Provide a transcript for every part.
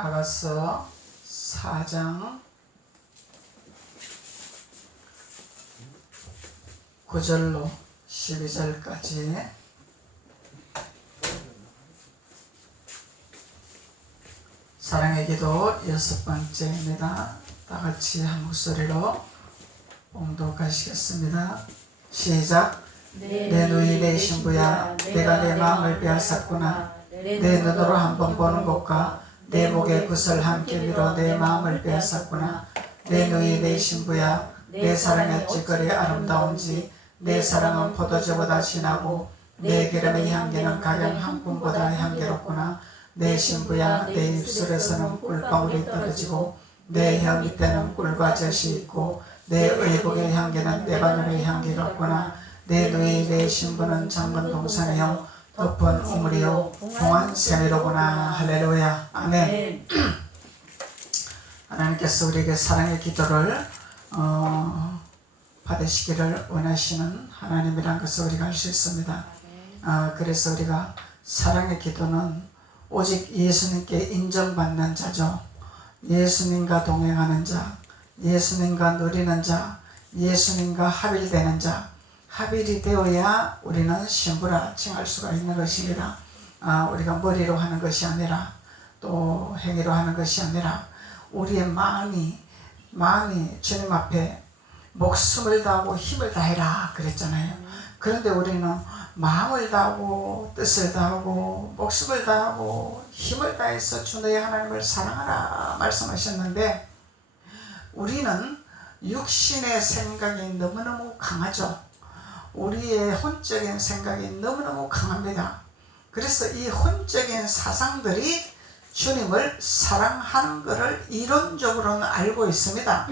아가서 4장 9절로 12절까지 사랑의 기도 6번째입니다. 다같이 한 목소리로 봉독하시겠습니다. 시작. 내 누이 내 신부야, 내가 내 마음을 빼앗았구나. 내 눈으로 한번 보는 것과 내 목에 굿을 함께 밀어 내 마음을 빼앗았구나. 내 누이 내 신부야, 내 사랑이 어찌 그리 아름다운지. 내 사랑은 포도주보다 진하고 내 기름의 향기는 가령 한 푼보다 향기롭구나. 내 신부야, 내 입술에서는 꿀방울이 떨어지고 내 혀 밑에는 꿀과 젖이 있고 내 의복의 향기는 내바늘의 향기 같구나. 내 누이 내 신부는 잠근 동산이요 덮은 우물이요 동안 세미로구나. 할렐루야. 아멘. 하나님께서 우리에게 사랑의 기도를 받으시기를 원하시는 하나님이라는 것을 우리가 알 수 있습니다. 그래서 우리가 사랑의 기도는 오직 예수님께 인정받는 자죠. 예수님과 동행하는 자, 예수님과 누리는 자, 예수님과 합일되는 자, 합일이 되어야 우리는 신부라 칭할 수가 있는 것입니다. 우리가 머리로 하는 것이 아니라 또 행위로 하는 것이 아니라 우리의 마음이 주님 앞에 목숨을 다하고 힘을 다해라 그랬잖아요. 그런데 우리는 마음을 다하고 뜻을 다하고 목숨을 다하고 힘을 다해서 주 너의 하나님을 사랑하라 말씀하셨는데 우리는 육신의 생각이 너무너무 강하죠. 우리의 혼적인 생각이 너무너무 강합니다. 그래서 이 혼적인 사상들이 주님을 사랑하는 것을 이론적으로는 알고 있습니다.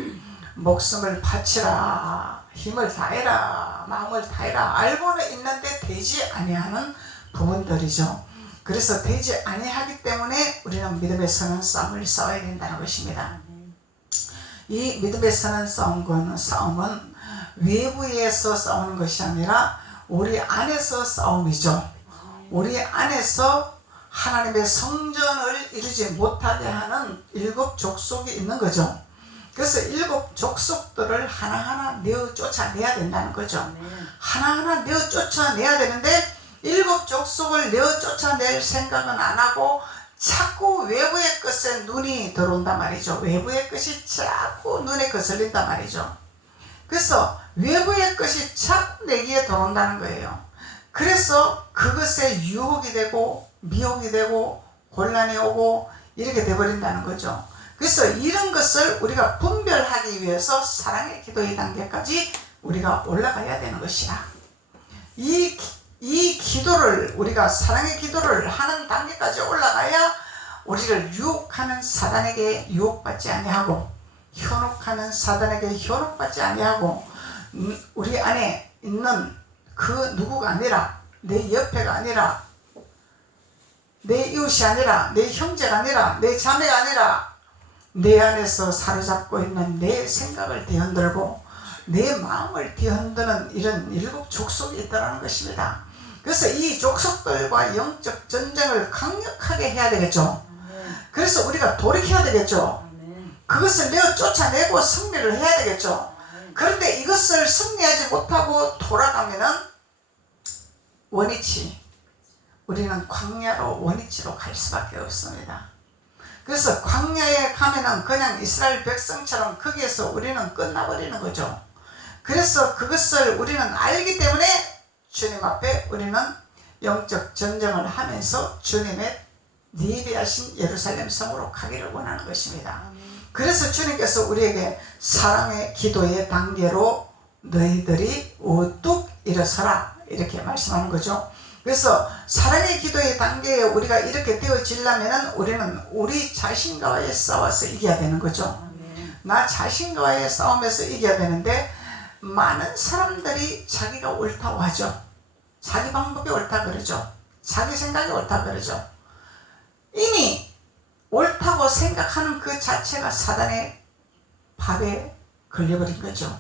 목숨을 바치라, 힘을 다해라, 마음을 다해라 알고는 있는데 되지 아니하는 부분들이죠. 그래서 되지 아니하기 때문에 우리는 믿음에 서는 싸움을 싸워야 된다는 것입니다. 이 믿음에 서는 싸움은 외부에서 싸우는 것이 아니라 우리 안에서 싸움이죠. 우리 안에서 하나님의 성전을 이루지 못하게 하는 7 족속이 있는 거죠. 그래서 7 족속들을 하나하나 내어 쫓아내야 된다는 거죠. 하나하나 내어 쫓아내야 되는데 7 족속을 내어 쫓아낼 생각은 안 하고 자꾸 외부의 것에 눈이 들어온단 말이죠. 외부의 것이 자꾸 눈에 거슬린단 말이죠. 그래서 외부의 것이 자꾸 내기에 들어온다는 거예요. 그래서 그것에 유혹이 되고 미혹이 되고 곤란이 오고 이렇게 돼버린다는 거죠. 그래서 이런 것을 우리가 분별하기 위해서 사랑의 기도의 단계까지 우리가 올라가야 되는 것이다. 이 기도를 우리가 사랑의 기도를 하는 단계까지 올라가야 우리를 유혹하는 사단에게 유혹받지 아니하고 현혹하는 사단에게 현혹받지 아니하고 우리 안에 있는 그 누구가 아니라 내 옆에가 아니라 내 이웃이 아니라 내 형제가 아니라 내 자매가 아니라 내 안에서 사로잡고 있는 내 생각을 뒤흔들고 내 마음을 뒤흔드는 이런 7 족속이 있다는 것입니다. 그래서 이 족속들과 영적 전쟁을 강력하게 해야 되겠죠. 그래서 우리가 돌이켜야 되겠죠. 그것을 내어 쫓아내고 승리를 해야 되겠죠. 그런데 이것을 승리하지 못하고 돌아가면은 우리는 광야로 원위치로 갈 수밖에 없습니다. 그래서 광야에 가면은 그냥 이스라엘 백성처럼 거기에서 우리는 끝나버리는 거죠. 그래서 그것을 우리는 알기 때문에 주님 앞에 우리는 영적 전쟁을 하면서 주님의 예비하신 예루살렘 성으로 가기를 원하는 것입니다. 그래서 주님께서 우리에게 사랑의 기도의 단계로 너희들이 우뚝 일어서라 이렇게 말씀하는 거죠. 그래서 사랑의 기도의 단계에 우리가 이렇게 되어지려면 우리는 우리 자신과의 싸워서 이겨야 되는 거죠. 나 자신과의 싸움에서 이겨야 되는데 많은 사람들이 자기가 옳다고 하죠. 자기 방법이 옳다 그러죠. 자기 생각이 옳다 그러죠. 이미 옳다고 생각하는 그 자체가 사단의 밥에 걸려버린 거죠.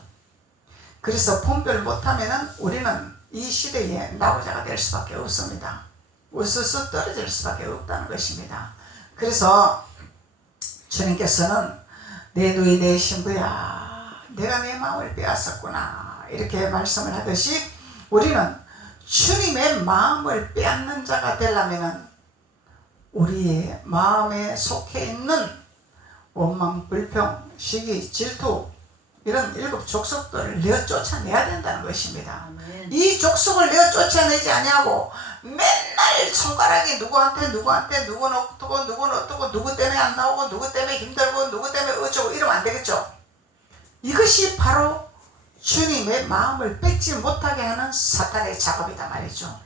그래서 분별 못하면 우리는 이 시대에 나고자가 될 수밖에 없습니다. 우수수 떨어질 수밖에 없다는 것입니다. 그래서 주님께서는 내 누이 내 신부야, 내가 내 마음을 빼앗았구나, 이렇게 말씀을 하듯이 우리는 주님의 마음을 빼앗는 자가 되려면 우리의 마음에 속해 있는 원망, 불평, 시기, 질투, 이런 7 족속들을 내어 쫓아내야 된다는 것입니다. 아멘. 이 족속을 내어 쫓아내지 아니하고 맨날 손가락이 누구한테 누구는 어떻고 누구 때문에 안 나오고 누구 때문에 힘들고 누구 때문에 어쩌고 이러면 안 되겠죠. 이것이 바로 주님의 마음을 뺏지 못하게 하는 사탄의 작업이다 말이죠.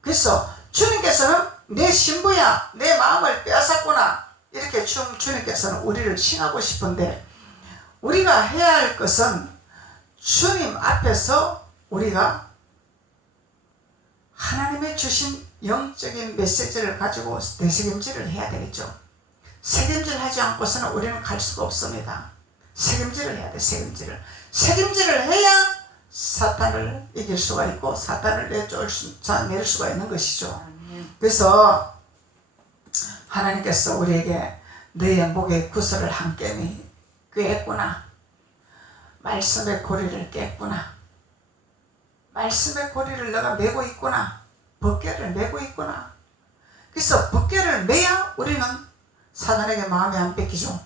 그래서 주님께서는 내 신부야, 내 마음을 빼앗았구나, 이렇게 주님께서는 우리를 칭하고 싶은데, 우리가 해야 할 것은 주님 앞에서 우리가 하나님의 주신 영적인 메시지를 가지고 되새김질을 해야 되겠죠. 새김질 하지 않고서는 우리는 갈 수가 없습니다. 새김질을 해야 돼. 새김질을 해야 사탄을 이길 수가 있고 사탄을 내쫓아낼 수가 있는 것이죠. 그래서 하나님께서 우리에게 너의 목의 구슬을 한 깸이 꿰었구나, 말씀의 고리를 깼구나, 말씀의 고리를 너가 메고 있구나, 벗개를 메고 있구나. 그래서 벗개를 메야 우리는 사단에게 마음이 안 뺏기죠.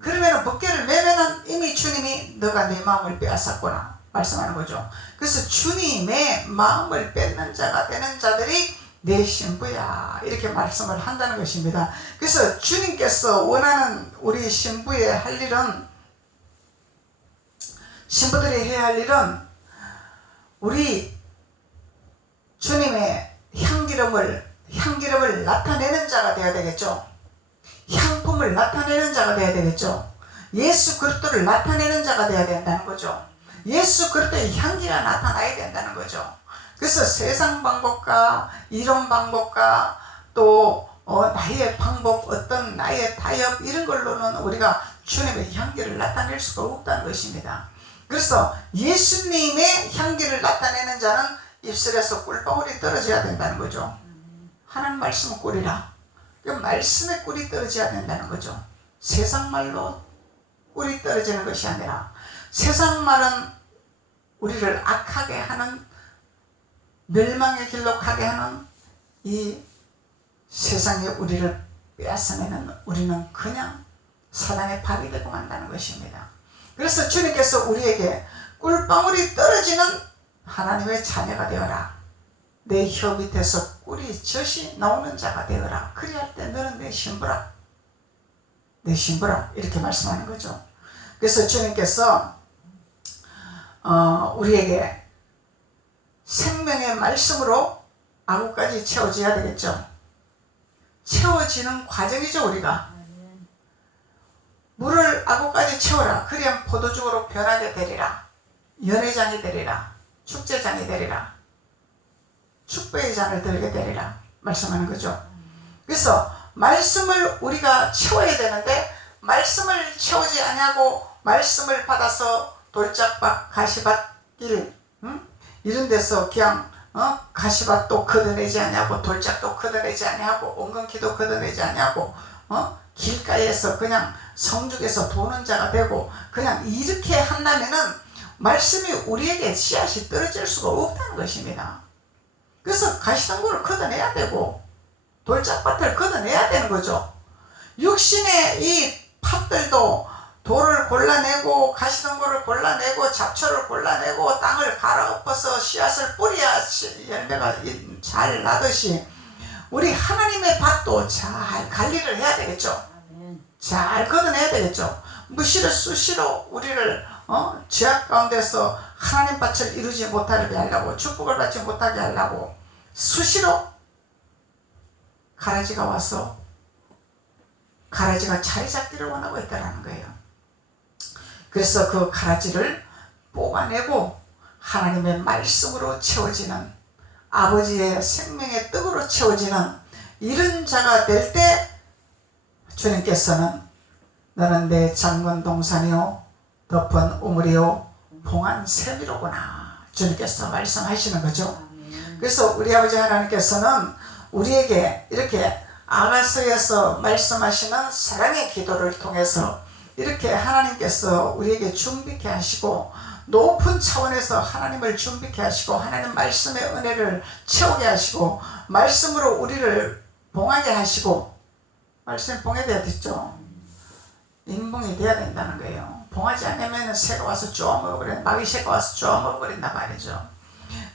그러면 벗개를 메면은 이미 주님이 너가 내 마음을 빼앗았구나 말씀하는 거죠. 그래서 주님의 마음을 뺏는 자가 되는 자들이 내 신부야, 이렇게 말씀을 한다는 것입니다. 그래서 주님께서 원하는 우리 신부의 할 일은, 신부들이 해야 할 일은 우리 주님의 향기름을 나타내는 자가 되어야 되겠죠. 향품을 나타내는 자가 되어야 되겠죠. 예수 그리스도를 나타내는 자가 되어야 된다는 거죠. 예수 그리스도의 향기가 나타나야 된다는 거죠. 그래서 세상 방법과 이론 방법과 또 나의 방법, 어떤 나의 타협, 이런 걸로는 우리가 주님의 향기를 나타낼 수가 없다는 것입니다. 그래서 예수님의 향기를 나타내는 자는 입술에서 꿀방울이 떨어져야 된다는 거죠. 하나님 말씀은 꿀이라. 그 말씀의 꿀이 떨어져야 된다는 거죠. 세상 말로 꿀이 떨어지는 것이 아니라, 세상 말은 우리를 악하게 하는, 멸망의 길로 가게 하는 이 세상에 우리를 빼앗으면 우리는 그냥 사단의 밥이 되고 만다는 것입니다. 그래서 주님께서 우리에게 꿀방울이 떨어지는 하나님의 자녀가 되어라, 내 혀 밑에서 꿀이 젖이 나오는 자가 되어라, 그리할 때 너는 내 신부라, 내 신부라, 이렇게 말씀하는 거죠. 그래서 주님께서 우리에게 생명의 말씀으로 아구까지 채워져야 되겠죠. 채워지는 과정이죠. 우리가 물을 아구까지 채워라, 그래야 포도주로 변하게 되리라, 연회장이 되리라, 축제장이 되리라, 축배의 잔을 들게 되리라 말씀하는 거죠. 그래서 말씀을 우리가 채워야 되는데, 말씀을 채우지 않냐고 말씀을 받아서 돌짝밭, 가시밭길, 이런 데서 그냥 가시밭도 걷어내지 않냐고, 돌짝도 걷어내지 않냐고, 엉겅퀴도 걷어내지 않냐고, 길가에서 그냥 성죽에서 도는 자가 되고, 그냥 이렇게 한다면은 말씀이 우리에게 씨앗이 떨어질 수가 없다는 것입니다. 그래서 가시덩굴을 걷어내야 되고 돌짝밭을 걷어내야 되는 거죠. 육신의 이 팥들도 돌을 골라내고 가시덩굴을 골라내고 잡초를 골라내고 땅을 갈아엎어서 씨앗을 뿌려야 열매가 잘 나듯이, 우리 하나님의 밭도 잘 관리를 해야 되겠죠. 잘 걷어내야 되겠죠. 무시로 수시로 우리를 죄악 가운데서 하나님 밭을 이루지 못하게 하려고, 축복을 받지 못하게 하려고 수시로 가라지가 와서 가라지가 자리 잡기를 원하고 있다는 거예요. 그래서 그 가라지를 뽑아내고 하나님의 말씀으로 채워지는, 아버지의 생명의 떡으로 채워지는 이런 자가 될 때 주님께서는 너는 내 장건 동산이요 덮은 우물이요 봉한 샘이로구나 주님께서 말씀하시는 거죠. 그래서 우리 아버지 하나님께서는 우리에게 이렇게 아가서에서 말씀하시는 사랑의 기도를 통해서 이렇게 하나님께서 우리에게 준비케 하시고 높은 차원에서 하나님을 준비케 하시고 하나님 말씀의 은혜를 채우게 하시고 말씀으로 우리를 봉하게 하시고 말씀에 봉해야 됐죠. 인봉이 돼야 된다는 거예요. 봉하지 않으면 새가 와서 쪼아먹어버려 마귀 새가 와서 쪼아먹어버린단 말이죠.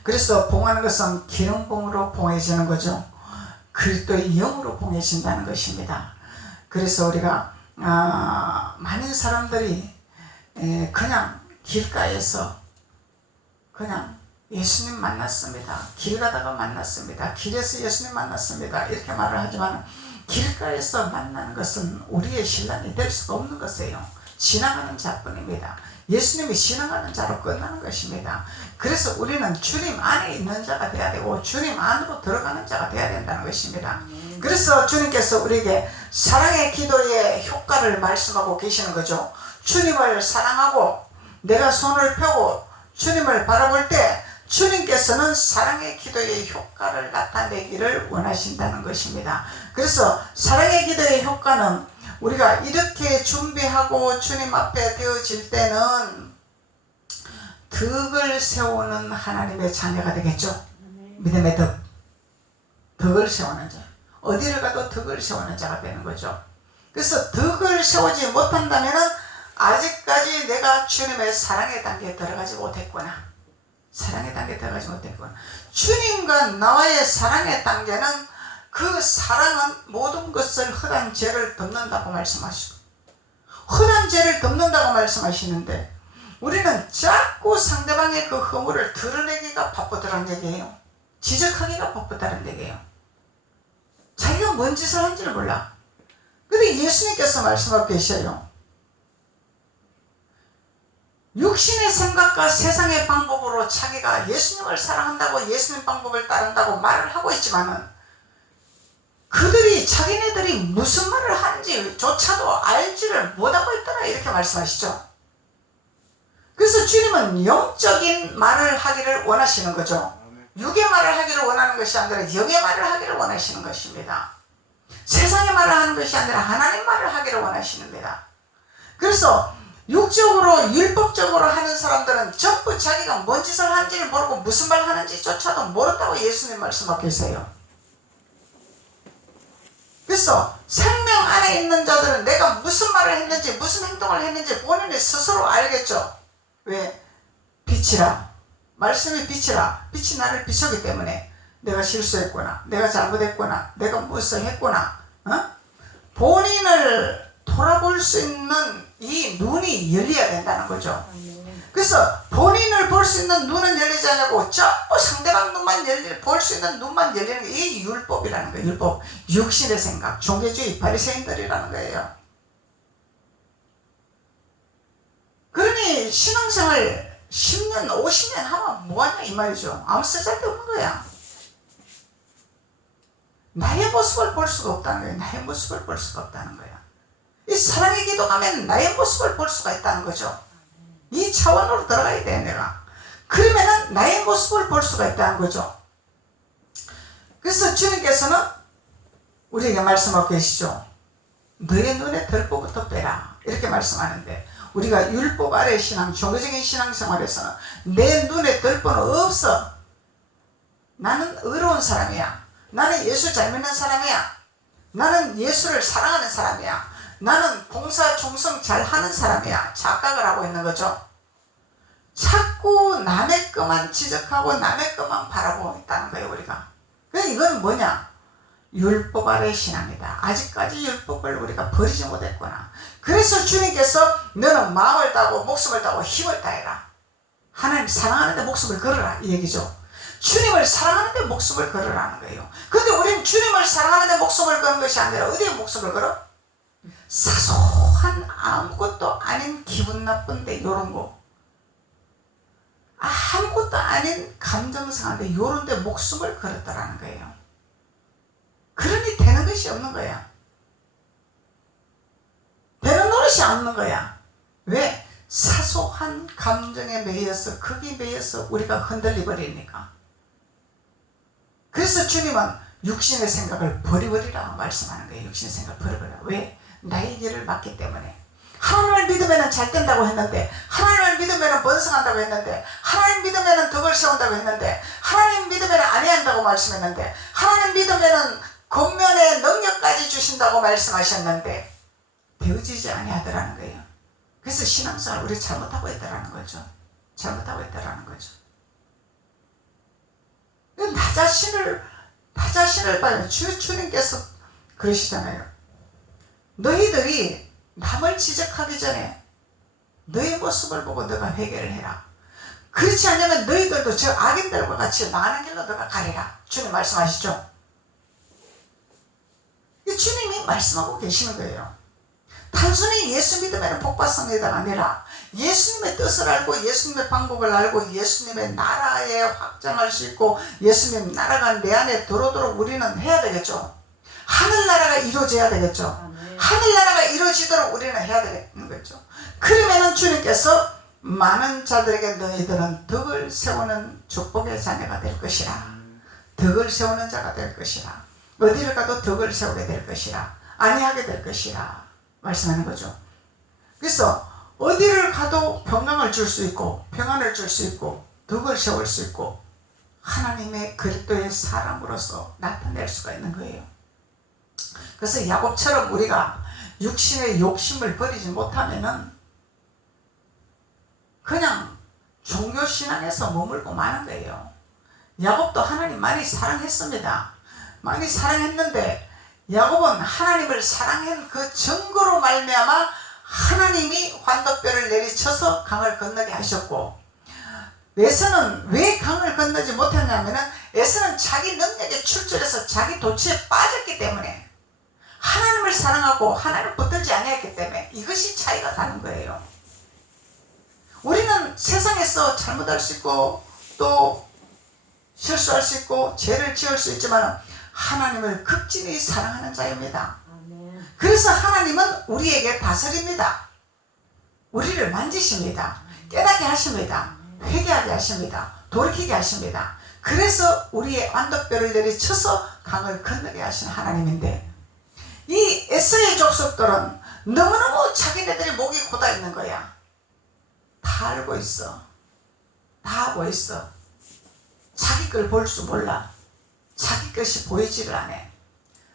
그래서 봉하는 것은 기름봉으로 봉해지는 거죠. 그리스도의 영으로 봉해진다는 것입니다. 그래서 우리가 많은 사람들이 그냥 길가에서 그냥 예수님 만났습니다. 길 가다가 만났습니다. 길에서 예수님 만났습니다. 이렇게 말을 하지만 길가에서 만나는 것은 우리의 신랑이 될 수가 없는 것이에요. 지나가는 자뿐입니다. 예수님이 지나가는 자로 끝나는 것입니다. 그래서 우리는 주님 안에 있는 자가 되어야 되고 주님 안으로 들어가는 자가 되어야 된다는 것입니다. 그래서 주님께서 우리에게 사랑의 기도의 효과를 말씀하고 계시는 거죠. 주님을 사랑하고 내가 손을 펴고 주님을 바라볼 때 주님께서는 사랑의 기도의 효과를 나타내기를 원하신다는 것입니다. 그래서 사랑의 기도의 효과는 우리가 이렇게 준비하고 주님 앞에 되어질 때는 덕을 세우는 하나님의 자녀가 되겠죠. 믿음의 덕을 세우는 자. 어디를 가도 덕을 세우는 자가 되는 거죠. 그래서 덕을 세우지 못한다면 아직까지 내가 주님의 사랑의 단계에 들어가지 못했구나. 사랑의 단계에 들어가지 못했구나. 주님과 나와의 사랑의 단계는 그 사랑은 모든 것을 헛한 죄를 덮는다고 말씀하시고 헛한 죄를 덮는다고 말씀하시는데 우리는 자꾸 상대방의 그 허물을 드러내기가 바쁘다는 얘기예요. 지적하기가 바쁘다는 얘기예요. 자기가 뭔 짓을 한지를 몰라. 근데 예수님께서 말씀하고 계셔요. 육신의 생각과 세상의 방법으로 자기가 예수님을 사랑한다고 예수님 방법을 따른다고 말을 하고 있지만은 그들이 자기네들이 무슨 말을 하는지조차도 알지를 못하고 있더라 이렇게 말씀하시죠. 그래서 주님은 영적인 말을 하기를 원하시는 거죠. 육의 말을 하기를 원하는 것이 아니라 영의 말을 하기를 원하시는 것입니다. 세상의 말을 하는 것이 아니라 하나님 말을 하기를 원하시는니다. 그래서 육적으로 율법적으로 하는 사람들은 전부 자기가 뭔 짓을 하는지를 모르고 무슨 말 하는지조차도 모른다고 예수님 말씀하고 계세요. 그래서 생명 안에 있는 자들은 내가 무슨 말을 했는지 무슨 행동을 했는지 본인이 스스로 알겠죠. 왜? 빛이라. 말씀이 빛이라. 빛이 나를 비추기 때문에 내가 실수했구나, 내가 잘못했구나, 내가 무엇을 했구나, 본인을 돌아볼 수 있는 이 눈이 열려야 된다는 거죠. 그래서 본인을 볼 수 있는 눈은 열리지 않고 전부 상대방 눈만 볼 수 있는 눈만 열리는 게 이 율법이라는 거예요. 율법. 육신의 생각, 종교주의 바리새인들이라는 거예요. 그러니 신앙생활 10년, 50년 하면 뭐하냐 이 말이죠. 아무 쓸데없는 거야. 나의 모습을 볼 수가 없다는 거예요. 나의 모습을 볼 수가 없다는 거야. 이 사랑의 기도 가면 나의 모습을 볼 수가 있다는 거죠. 이 차원으로 들어가야 돼 내가. 그러면은 나의 모습을 볼 수가 있다는 거죠. 그래서 주님께서는 우리에게 말씀하고 계시죠. 너의 눈에 들보부터 빼라 이렇게 말씀하는데 우리가 율법 아래 신앙, 종교적인 신앙생활에서는 내 눈에 들보는 없어. 나는 의로운 사람이야. 나는 예수 잘 믿는 사람이야. 나는 예수를 사랑하는 사람이야. 나는 봉사 충성 잘하는 사람이야. 착각을 하고 있는 거죠. 자꾸 남의 것만 지적하고 남의 것만 바라보고 있다는 거예요 우리가. 그러니까 이건 뭐냐? 율법 아래 신앙이다. 아직까지 율법을 우리가 버리지 못했구나. 그래서 주님께서 너는 마음을 다하고 목숨을 다하고 힘을 다해라. 하나님 사랑하는데 목숨을 걸어라 이 얘기죠. 주님을 사랑하는데 목숨을 걸으라는 거예요. 근데 우리는 주님을 사랑하는데 목숨을 거는 것이 아니라 어디에 목숨을 걸어? 사소한 아무것도 아닌 기분 나쁜데 요런 거, 아무것도 아닌 감정 상한데 요런 데 목숨을 걸었다라는 거예요. 그러니 되는 것이 없는 거야. 되는 노릇이 없는 거야. 왜? 사소한 감정에 매여서 거기에 매여서 우리가 흔들려 버리니까. 그래서 주님은 육신의 생각을 버리버리라고 말씀하는 거예요. 육신의 생각을 버리버리라. 왜? 나의 길을 맞기 때문에. 하나님을 믿으면 잘 된다고 했는데, 하나님을 믿으면 번성한다고 했는데, 하나님 믿으면 덕을 세운다고 했는데, 하나님 믿으면 아니한다고 말씀했는데, 하나님 믿으면 겉면의 능력까지 주신다고 말씀하셨는데 되어지지 아니하더라는 거예요. 그래서 신앙생활 우리 잘못하고 있다라는 거죠. 잘못하고 있다라는 거죠. 나 자신을 봐요. 주님께서 그러시잖아요. 너희들이 남을 지적하기 전에 너의 모습을 보고 너가 회개를 해라. 그렇지 않으면 너희들도 저 악인들과 같이 망하는 길로 너가 가리라. 주님 말씀하시죠. 주님이 말씀하고 계시는 거예요. 단순히 예수 믿으면 복받습니다가 아니라 예수님의 뜻을 알고 예수님의 방법을 알고 예수님의 나라에 확장할 수 있고 예수님 나라가 내 안에 들어오도록 우리는 해야 되겠죠. 하늘나라가 이루어져야 되겠죠. 하늘나라가 이루어지도록 우리는 해야 되는 거죠. 그러면은 주님께서 많은 자들에게 너희들은 덕을 세우는 축복의 자녀가 될 것이라. 덕을 세우는 자가 될 것이라. 어디를 가도 덕을 세우게 될 것이라. 아니하게 될 것이라 말씀하는 거죠. 그래서 어디를 가도 평강을 줄 수 있고 평안을 줄 수 있고 덕을 세울 수 있고 하나님의 그리스도의 사람으로서 나타낼 수가 있는 거예요. 그래서 야곱처럼 우리가 육신의 욕심을 버리지 못하면은 그냥 종교신앙에서 머물고 마는 거예요. 야곱도 하나님 많이 사랑했습니다. 많이 사랑했는데 야곱은 하나님을 사랑한 그 증거로 말미암아 하나님이 환도뼈를 내리쳐서 강을 건너게 하셨고, 에서는 왜 강을 건너지 못했냐면은 에서는 자기 능력에 출출해서 자기 도취에 빠졌기 때문에, 하나님을 사랑하고 하나님을 붙들지 아니했기 때문에 이것이 차이가 나는 거예요. 우리는 세상에서 잘못할 수 있고 또 실수할 수 있고 죄를 지을 수 있지만 하나님을 극진히 사랑하는 자입니다. 그래서 하나님은 우리에게 다스립니다. 우리를 만지십니다. 깨닫게 하십니다. 회개하게 하십니다. 돌이키게 하십니다. 그래서 우리의 완덕뼈를 내리쳐서 강을 건너게 하신 하나님인데, 이 에서의 족속들은 너무너무 자기네들이 목이 고다 있는 거야. 다 알고 있어. 다 하고 있어. 자기 걸 볼 줄 몰라. 자기 것이 보이지를 않아.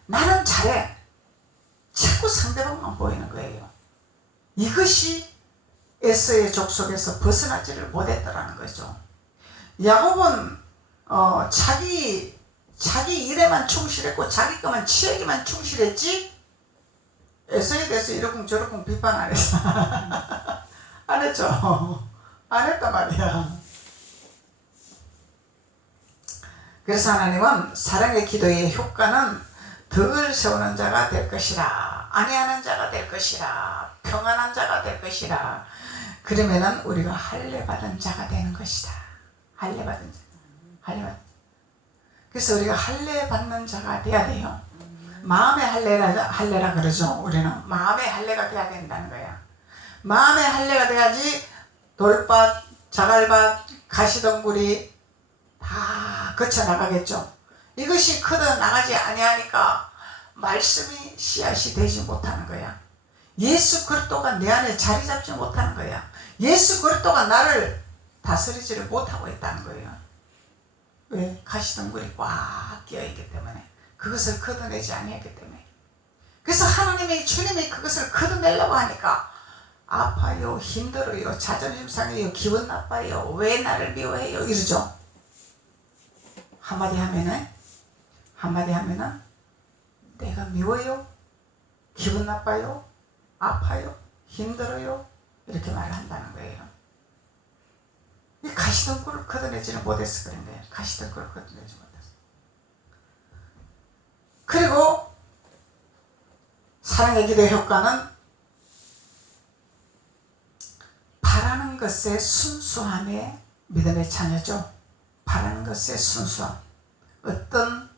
나는 잘해. 자꾸 상대방만 보이는 거예요. 이것이 에서의 족속에서 벗어나지를 못했더라는 거죠. 야곱은 자기 일에만 충실했고 자기 것만 치에게만 충실했지, 에서에 대해서 이러쿵 저러쿵 비판 안 했어. 안 했죠. 안 했단 말이야. 그래서 하나님은 사랑의 기도의 효과는 덕을 세우는 자가 될 것이라, 아니하는 자가 될 것이라, 평안한 자가 될 것이라. 그러면은 우리가 할례 받은 자가 되는 것이다. 할례 받은 자. 할례 받은 자. 그래서 우리가 할례 받는 자가 돼야 돼요. 마음의 할례라 그러죠. 우리는 마음의 할례가 돼야 된다는 거야. 마음의 할례가 돼야지 돌밭, 자갈밭, 가시덩굴이 다 거쳐나가겠죠. 이것이 커져 나가지 아니하니까 말씀이 씨앗이 되지 못하는 거야. 예수 그리스도가 내 안에 자리 잡지 못하는 거야. 예수 그리스도가 나를 다스리지를 못하고 있다는 거예요. 왜? 가시덩굴이 꽉 끼어있기 때문에, 그것을 걷어내지 아니했기 때문에. 그래서 하나님이, 주님이 그것을 걷어내려고 하니까 아파요, 힘들어요, 자존심 상해요, 기분 나빠요, 왜 나를 미워해요 이러죠. 한마디 하면은 내가 미워요, 기분 나빠요, 아파요, 힘들어요 이렇게 말을 한다는 거예요. 이 가시덩굴을 걷어내지는 못해서 그런 거예요. 가시덩굴을 걷어내지 못해서. 그리고 사랑의 기도의 효과는 바라는 것의 순수함의 믿음의 자녀죠. 바라는 것의 순수함. 어떤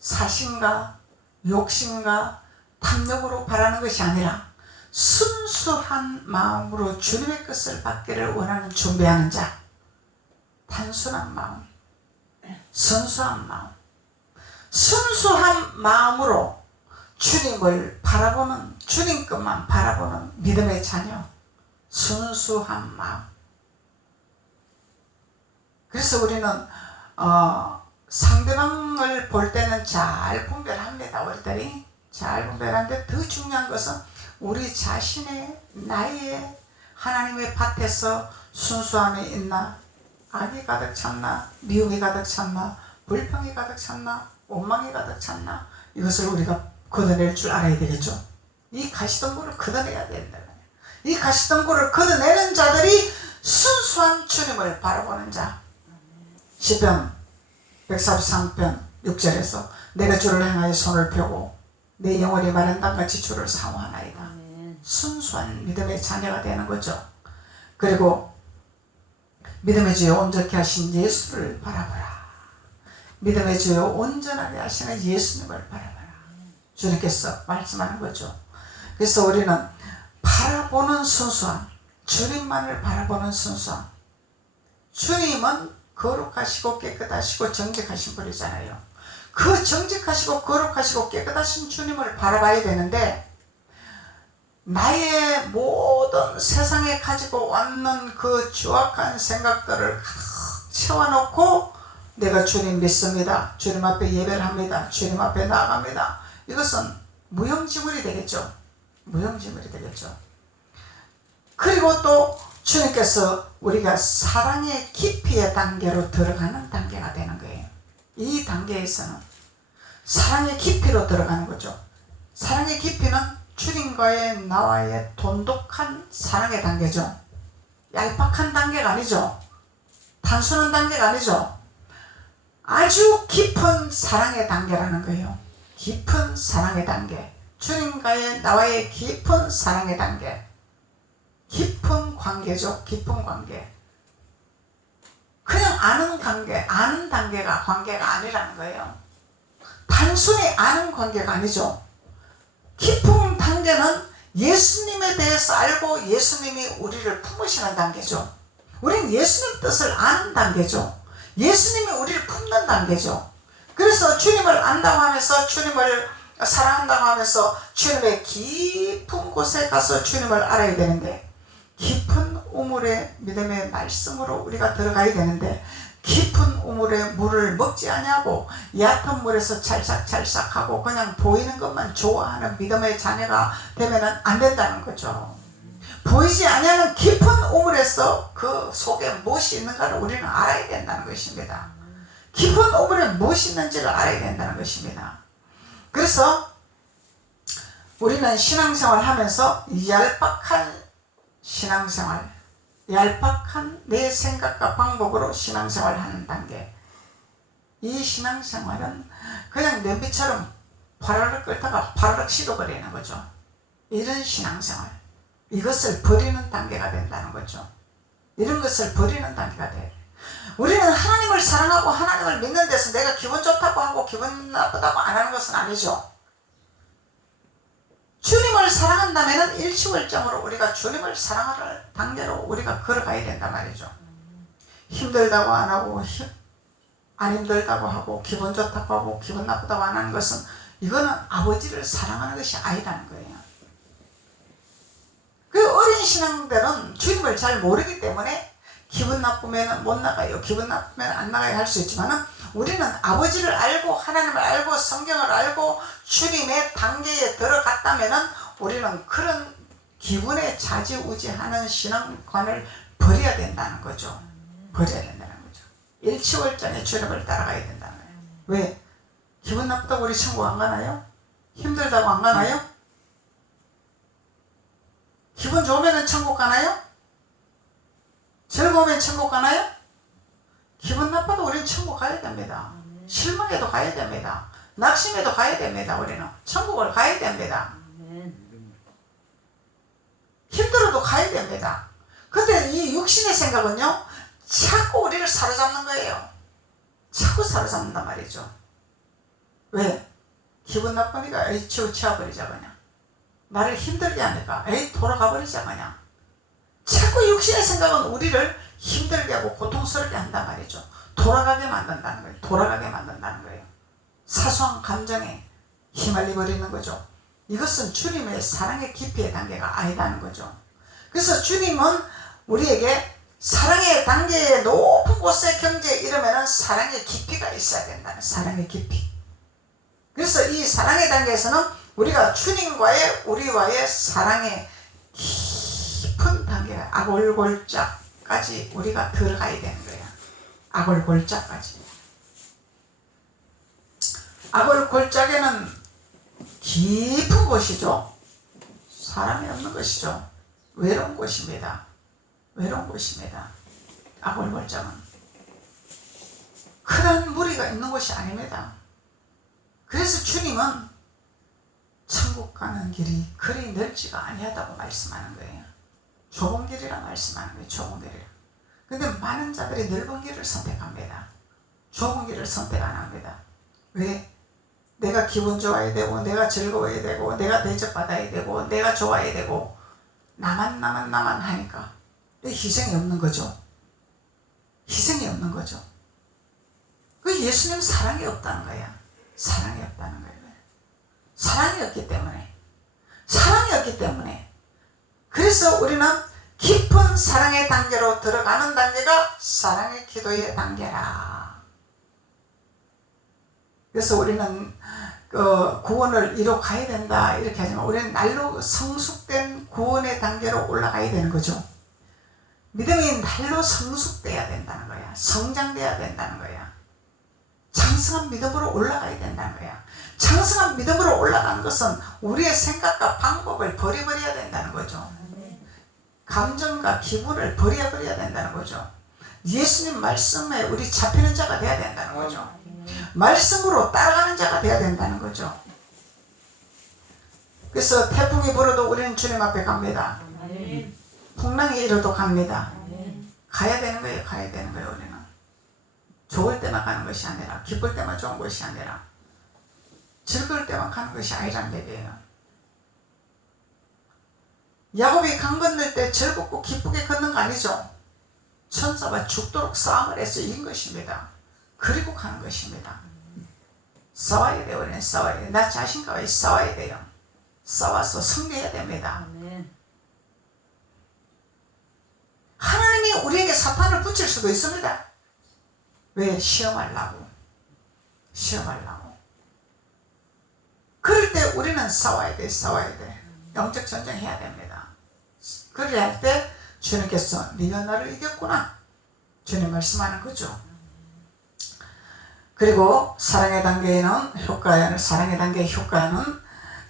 사심과 욕심과 탐욕으로 바라는 것이 아니라 순수한 마음으로 주님의 것을 받기를 원하는 준비하는 자. 단순한 마음, 순수한 마음. 순수한 마음으로 주님을 바라보는, 주님 것만 바라보는 믿음의 자녀, 순수한 마음. 그래서 우리는 상대방을 볼 때는 잘 분별합니다. 우리들이 잘 분별하는데, 더 중요한 것은 우리 자신의, 나의 하나님의 밭에서 순수함이 있나, 악이 가득 찼나, 미움이 가득 찼나, 불평이 가득 찼나, 원망이 가득 찼나, 이것을 우리가 걷어낼 줄 알아야 되겠죠. 이 가시덤불을 걷어내야 된다. 이 가시덤불을 걷어내는 자들이 순수한 주님을 바라보는 자. 시편 143편 6절에서 내가 주를 향하여 손을 펴고 내 영혼이 마른 땅같이 주를 사모하나이다. 순수한 믿음의 자녀가 되는 거죠. 그리고 믿음의 주여 온전케 하신 예수를 바라보라. 믿음의 주여 온전하게 하시는 예수님을 바라보라. 주님께서 말씀하는 거죠. 그래서 우리는 바라보는 순수함, 주님만을 바라보는 순수함. 주님은 거룩하시고 깨끗하시고 정직하신 분이잖아요. 그 정직하시고 거룩하시고 깨끗하신 주님을 바라봐야 되는데, 나의 모든 세상에 가지고 왔는 그 추악한 생각들을 가득 채워놓고 내가 주님 믿습니다, 주님 앞에 예배를 합니다, 주님 앞에 나아갑니다, 이것은 무용지물이 되겠죠. 무용지물이 되겠죠. 그리고 또 주님께서 우리가 사랑의 깊이의 단계로 들어가는 단계가 되는 거예요. 이 단계에서는 사랑의 깊이로 들어가는 거죠. 사랑의 깊이는 주님과의 나와의 돈독한 사랑의 단계죠. 얄팍한 단계가 아니죠. 단순한 단계가 아니죠. 아주 깊은 사랑의 단계라는 거예요. 깊은 사랑의 단계. 주님과의 나와의 깊은 사랑의 단계. 깊은 관계죠. 깊은 관계. 그냥 아는 관계, 아는 단계가 관계가 아니라는 거예요. 단순히 아는 관계가 아니죠. 깊은 단계는 예수님에 대해서 알고 예수님이 우리를 품으시는 단계죠. 우리는 예수님 뜻을 아는 단계죠. 예수님이 우리를 품는 단계죠. 그래서 주님을 안다고 하면서, 주님을 사랑한다고 하면서 주님의 깊은 곳에 가서 주님을 알아야 되는데, 깊은 우물의 믿음의 말씀으로 우리가 들어가야 되는데, 깊은 우물의 물을 먹지 아니하고 얕은 물에서 찰싹찰싹하고 그냥 보이는 것만 좋아하는 믿음의 자녀가 되면 안 된다는 거죠. 보이지 아니하는 깊은 우물에서 그 속에 무엇이 있는가를 우리는 알아야 된다는 것입니다. 깊은 우물에 무엇이 있는지를 알아야 된다는 것입니다. 그래서 우리는 신앙생활 하면서 얄팍한 신앙생활, 얄팍한 내 생각과 방법으로 신앙생활을 하는 단계. 이 신앙생활은 그냥 냄비처럼 파르륵 끓다가 파르륵 식어버리는 거죠. 이런 신앙생활, 이것을 버리는 단계가 된다는 거죠. 이런 것을 버리는 단계가 돼. 우리는 하나님을 사랑하고 하나님을 믿는 데서 내가 기분 좋다고 하고 기분 나쁘다고 안 하는 것은 아니죠. 주님을 사랑한다면 일치월장으로 우리가 주님을 사랑하는 단계로 우리가 걸어가야 된단 말이죠. 힘들다고 안 하고 안 힘들다고 하고 기분 좋다고 하고 기분 나쁘다고 안 하는 것은, 이거는 아버지를 사랑하는 것이 아니라는 거예요. 그 어린 신앙들은 주님을 잘 모르기 때문에 기분 나쁘면 못 나가요, 기분 나쁘면 안 나가요 할 수 있지만, 우리는 아버지를 알고 하나님을 알고 성경을 알고 주님의 단계에 들어갔다면 우리는 그런 기분에 좌지우지하는 신앙관을 버려야 된다는 거죠. 버려야 된다는 거죠. 일치월장의 주님을 따라가야 된다는 거예요. 왜? 기분 나쁘다고 우리 천국 안 가나요? 힘들다고 안 가나요? 기분 좋으면 천국 가나요? 즐거우면 천국 가나요? 기분 나빠도 우리는 천국 가야 됩니다. 실망해도 가야 됩니다. 낙심해도 가야 됩니다. 우리는 천국을 가야 됩니다. 힘들어도 가야 됩니다. 근데 이 육신의 생각은요, 자꾸 우리를 사로잡는 거예요. 자꾸 사로잡는단 말이죠. 왜? 기분 나쁘니까 에이 치워버리자 그냥. 나를 힘들게 하니까 에이 돌아가 버리자 그냥. 자꾸 육신의 생각은 우리를 힘들게 하고 고통스럽게 한단 말이죠. 돌아가게 만든다는 거예요. 돌아가게 만든다는 거예요. 사소한 감정에 휘말려 버리는 거죠. 이것은 주님의 사랑의 깊이의 단계가 아니다는 거죠. 그래서 주님은 우리에게 사랑의 단계의 높은 곳에 경제에 이르면 사랑의 깊이가 있어야 된다는, 사랑의 깊이. 그래서 이 사랑의 단계에서는 우리가 주님과의 우리와의 사랑의 깊은 단계가 아골골짝까지 우리가 들어가야 되는 거야. 아골골짝까지. 아골골짝에는 깊은 곳이죠. 사람이 없는 것이죠. 외로운 곳입니다. 외로운 곳입니다. 아골골짝은 흔한 무리가 있는 곳이 아닙니다. 그래서 주님은 천국 가는 길이 그리 넓지가 아니하다고 말씀하는 거예요. 좁은 길이라 말씀하는 거예요. 좁은 길이라. 근데 많은 자들이 넓은 길을 선택합니다. 좁은 길을 선택 안 합니다. 왜? 내가 기분 좋아야 되고, 내가 즐거워야 되고, 내가 대접받아야 되고, 내가 좋아야 되고, 나만 하니까 희생이 없는 거죠. 희생이 없는 거죠. 그 예수님 사랑이 없다는 거야. 사랑이 없다는 거예요. 사랑이 없기 때문에. 사랑이 없기 때문에. 그래서 우리는 깊은 사랑의 단계로 들어가는 단계가 사랑의 기도의 단계라. 그래서 우리는 구원을 이루어 가야 된다 이렇게 하지만 우리는 날로 성숙된 구원의 단계로 올라가야 되는 거죠. 믿음이 날로 성숙돼야 된다는 거야. 성장돼야 된다는 거야. 장성한 믿음으로 올라가야 된다는 거야. 장성한 믿음으로 올라가는 것은 우리의 생각과 방법을 버려버려야 된다는 거죠. 감정과 기분을 버려버려야 된다는 거죠. 예수님 말씀에 우리 잡히는 자가 돼야 된다는 거죠. 말씀으로 따라가는 자가 돼야 된다는 거죠. 그래서 태풍이 불어도 우리는 주님 앞에 갑니다. 풍랑이 일어도 갑니다. 가야 되는 거예요. 가야 되는 거예요. 우리는 좋을 때만 가는 것이 아니라, 기쁠 때만 좋은 것이 아니라, 즐거울 때만 가는 것이 아니란 얘기예요. 야곱이 강 건널 때 즐겁고 기쁘게 걷는 거 아니죠. 천사와 죽도록 싸움을 해서 이긴 것입니다. 그리고 가는 것입니다. 싸워야 돼요. 우리는 싸워야 돼요. 나 자신과의 싸워야 돼요. 싸워서 승리해야 됩니다. 하나님이 우리에게 사탄을 붙일 수도 있습니다. 왜? 시험하려고. 시험하려고. 그럴 때 우리는 싸워야 돼. 싸워야 돼. 영적 전쟁해야 됩니다. 그래야 할 때 주님께서 네가 나를 이겼구나. 주님 말씀하는 거죠. 그리고 사랑의 단계에는 사랑의 단계의 효과는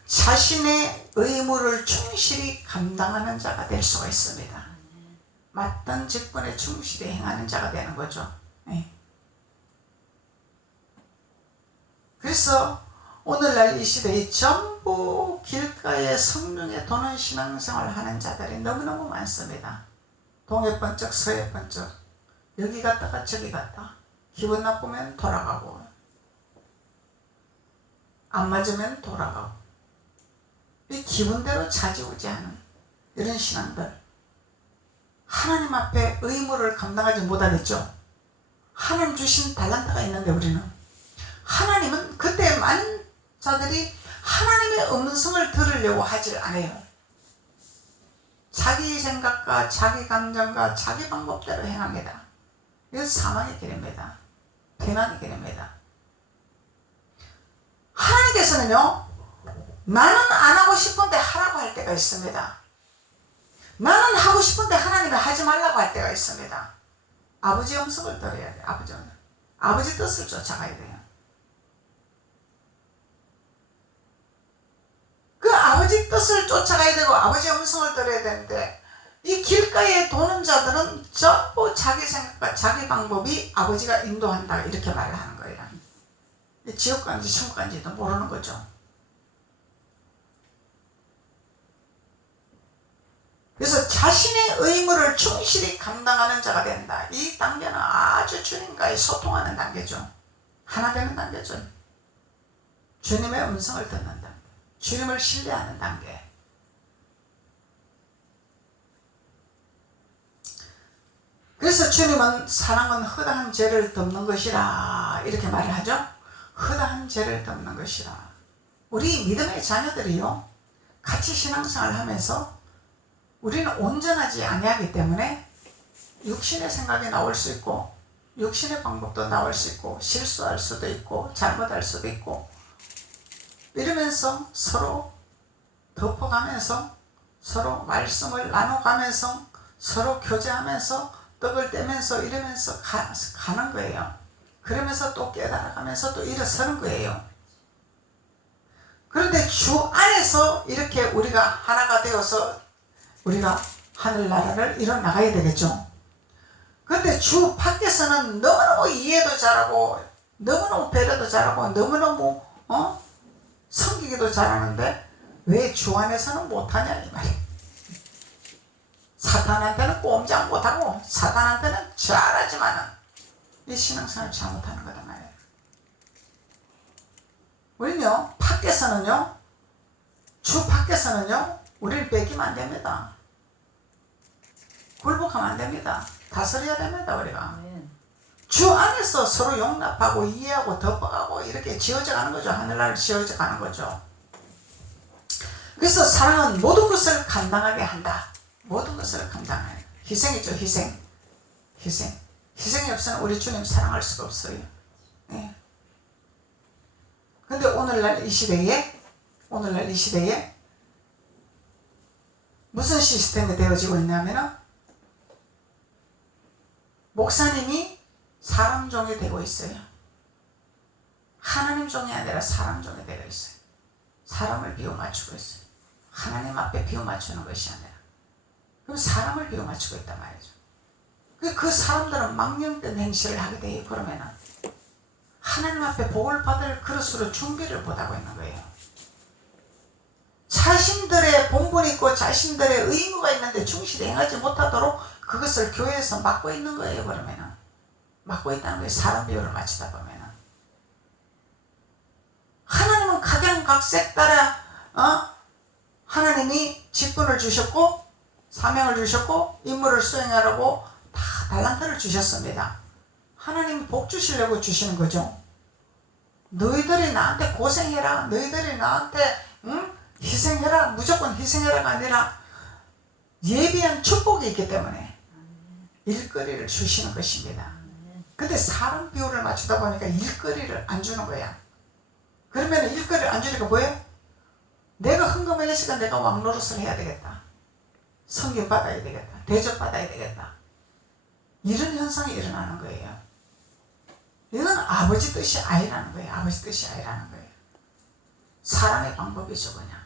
자신의 의무를 충실히 감당하는 자가 될 수가 있습니다. 맡은 직분에 충실히 행하는 자가 되는 거죠. 네. 그래서 오늘날 이 시대에 전부 길가에 성령에 도는 신앙생활을 하는 자들이 너무너무 많습니다. 동해 번쩍 서해 번쩍 여기 갔다가 저기 갔다. 기분 나쁘면 돌아가고 안 맞으면 돌아가고 이 기분대로 차지오지하는 이런 신앙들, 하나님 앞에 의무를 감당하지 못하겠죠. 하나님 주신 달란트가 있는데 우리는 하나님은 그때 많은 자들이 하나님의 음성을 들으려고 하지 않아요. 자기 생각과 자기 감정과 자기 방법대로 행합니다. 이건 사망의 길입니다. 비난의 길입니다. 하나님께서는요, 나는 안 하고 싶은데 하라고 할 때가 있습니다. 나는 하고 싶은데 하나님이 하지 말라고 할 때가 있습니다. 아버지의 음성을 들어야 돼요. 아버지 뜻을 쫓아가야 돼요. 그 아버지 뜻을 쫓아가야 되고 아버지의 음성을 들어야 되는데 이 길가에 도는 자들은 전부 자기 생각과 자기 방법이 아버지가 인도한다 이렇게 말을 하는 거예요. 지옥 간지 천국 간지도 모르는 거죠. 그래서 자신의 의무를 충실히 감당하는 자가 된다. 이 단계는 아주 주님과의 소통하는 단계죠. 하나 되는 단계죠. 주님의 음성을 듣는 단계, 주님을 신뢰하는 단계. 그래서 주님은 사랑은 허다한 죄를 덮는 것이라 이렇게 말을 하죠. 허다한 죄를 덮는 것이라. 우리 믿음의 자녀들이요, 같이 신앙생활을 하면서 우리는 온전하지 아니하기 때문에 육신의 생각이 나올 수 있고 육신의 방법도 나올 수 있고 실수할 수도 있고 잘못할 수도 있고 이러면서 서로 덮어가면서 서로 말씀을 나눠가면서 서로 교제하면서 떡을 떼면서 이러면서 가는 거예요. 그러면서 또 깨달아가면서 또 일어서는 거예요. 그런데 주 안에서 이렇게 우리가 하나가 되어서 우리가 하늘나라를 이뤄나가야 되겠죠. 그런데 주 밖에서는 너무너무 이해도 잘하고 너무너무 배려도 잘하고 너무너무 섬기기도 잘하는데 왜 주 안에서는 못하냐 이 말이에요. 사탄한테는 꼼짝 못하고 사탄한테는 잘하지만은 이 신앙생활을 잘못하는 거다 말이에요. 우리는요, 밖에서는요, 주 밖에서는요, 우리를 뺏기면 안 됩니다. 굴복하면 안 됩니다. 다스려야 됩니다, 우리가. 주 안에서 서로 용납하고 이해하고 덮어가고 이렇게 지어져 가는 거죠. 하늘나라를 지어져 가는 거죠. 그래서 사랑은 모든 것을 감당하게 한다. 모든 것을 감당해요. 희생이죠, 희생. 희생이 없으면 우리 주님 사랑할 수가 없어요. 예. 근데 오늘날 이 시대에 무슨 시스템이 되어지고 있냐면은 목사님이 사람 종이 되고 있어요. 하나님 종이 아니라 사람 종이 되고 있어요. 사람을 비워 맞추고 있어요. 하나님 앞에 비워 맞추는 것이 아니라. 그럼 사람을 비워 맞추고 있단 말이죠. 그 사람들은 망령된 행실을 하게 돼요. 그러면은 하나님 앞에 복을 받을 그릇으로 준비를 못하고 있는 거예요. 자신들의 본분이 있고 자신들의 의무가 있는데 충실히 행하지 못하도록 그것을 교회에서 막고 있는 거예요. 그러면은 막고 있다는 거예요. 사람 비율을 맞추다 보면은 하나님은 각양각색 따라 하나님이 직분을 주셨고 사명을 주셨고 임무를 수행하라고 다 달란트를 주셨습니다. 하나님이 복 주시려고 주시는 거죠. 너희들이 나한테 고생해라, 너희들이 나한테 희생해라, 무조건 희생해라가 아니라 예비한 축복이 있기 때문에 일거리를 주시는 것입니다. 근데 사람 비율을 맞추다 보니까 일거리를 안 주는 거야. 그러면 일거리를 안 주니까 뭐예요? 내가 헌금을 했으니까 내가 왕노릇을 해야 되겠다. 성김 받아야 되겠다. 대접 받아야 되겠다. 이런 현상이 일어나는 거예요. 이건 아버지 뜻이 아니라는 거예요. 아버지 뜻이 아니라는 거예요. 사람의 방법이죠, 그냥.